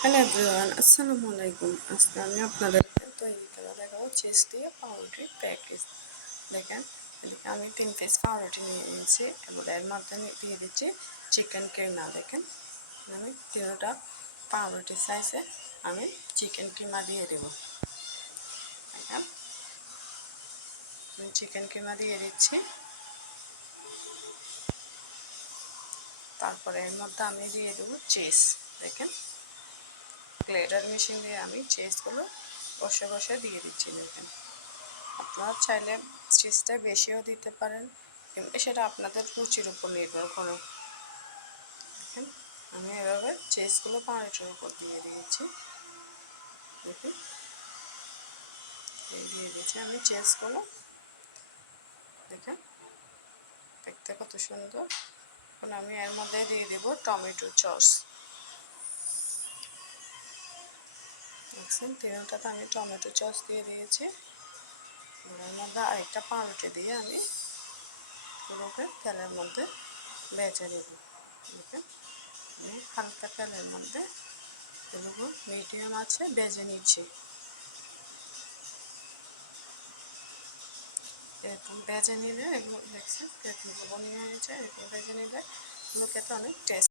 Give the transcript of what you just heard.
Hello everyone, আসসালামু আলাইকুম। আজকে আমি আপনাদেরকে তৈরি করে দেখাবো চিজ দিয়ে পাউরুটির প্যাকেজ। দেখেন, এদিকে আমি 3 পিস পাউরুটি নিয়ে নিয়েছি এবং এর মধ্যে দিয়ে দিচ্ছি চিকেন কিমা। দেখেন, আমি 3টা পাউরুটি সাইজে আমি চিকেন কিমা দিয়ে দেবো। দেখেন, আমি চিকেন কিমা দিয়ে দিচ্ছি। তারপরে এর মধ্যে আমি দিয়ে দেবো চিজ। দেখেন, গ্লেডার মেশিন দিয়ে আমি চিজগুলো বসে বসে দিয়ে দিচ্ছি। দেখেন, আপনারা চাইলে চিজটা বেশিও দিতে পারেন, কিন্তু সেটা আপনাদের রুচির উপর নির্ভর করে। দেখেন, আমি এভাবে চিজগুলো পাউরুটির উপর দিয়ে দিয়েছি। দেখুন, দিয়ে দিয়েছি আমি চিজগুলো। দেখেন, দেখতে কত সুন্দর। এখন আমি এর মধ্যে দিয়ে দেব টমেটো সস। দেখছেন, 3টাতে আমি টমেটো সস দিয়ে দিয়েছি। এর মধ্যে আরেকটা পাউরুটি দিয়ে আমি পুরোকে তেলের মধ্যে ভেজে নেব। দেখেন, আমি হালকা তেলের মধ্যে এগুলো মিডিয়াম আছে ভেজে নিচ্ছি। এরকম ভেজে নিলে এগুলো দেখছেন এরকম নিয়ে হয়েছে। এরকম ভেজে নিলে এগুলো খেতে অনেক টেস্ট।